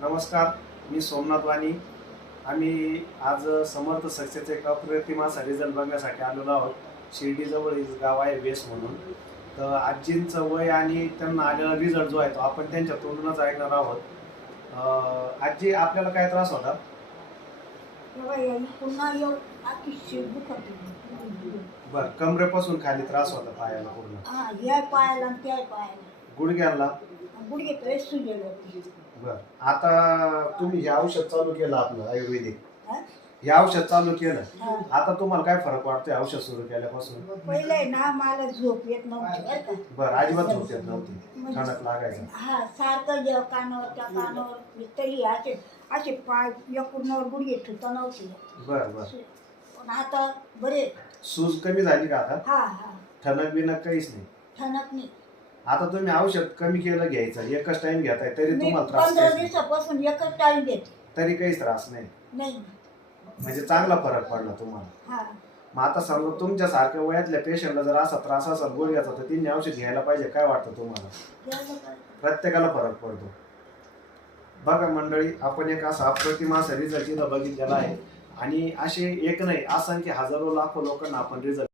नमस्कार, मी सोमनाथ वाणी. आम्ही आज समर्थ सक्सेसचे एक अप्रतिम असा रिझल्ट बघण्यासाठी आलेलो आहोत. शिर्डीजवळ गाव आहे वेस म्हणून. तर आजींचं वय आणि त्यांना आलेला रिझल्ट जो आहे तो आपण त्यांच्या तोंडूनच ऐकणार आहोत. आजी, आपल्याला काय त्रास होता? पुन्हा येऊ आखी दुखत बरं, कमरेपासून खाली त्रास होता पायाला पूर्ण? हा, या पायाला आणि त्या पायाला गुडघ्याला? गुडघे तर सुजले होते. बरं, आता तुम्ही हे औषध चालू केलं आपलं आयुर्वेदिक, हा? हे औषध चालू केलं, हा. आता तुम्हाला काय फरक वाटतोय औषध सुरू केल्यापासून? पहिले ना मला झोप येत नव्हती बरं का. बरं, अजिबात झोप येत नव्हती, ठणक लागायचं? हा, सारखं जेव्हा कानावर त्या कानावर तरी असे असे पाय या पूर्णावर गुडघे ठुता नव्हते. बरं बरं. पण आता बरे. सूज कमी झाली का आता? हा हा, ठणक बिनक काहीच नाही? ठणक नाही. आता तुम्ही औषध कमी केलं घ्यायचं, एकच टाइम घेताय तरी मी तुम्हाला त्रास 15 काहीच नाही? दिवसापासून एकच टाइम देते. तरी काहीच त्रास नाही? नाही. म्हणजे चांगला फरक पडला तुम्हाला? हा. मग आता समजा तुमच्यासारख्या वयातल्या पेशंटला जर असा त्रास असेल गुडघ्याचा तर तिने औषध घ्यायला पाहिजे, काय वाटतं तुम्हाला? प्रत्येकाला फरक पडतो. बघा मंडळी, आपण एक असा अप्रतिम असा रिझल्ट इथं बघितलेला आहे आणि असे एक नाही, असंख्य हजारो लाखो लोकांना आपण रिझल्ट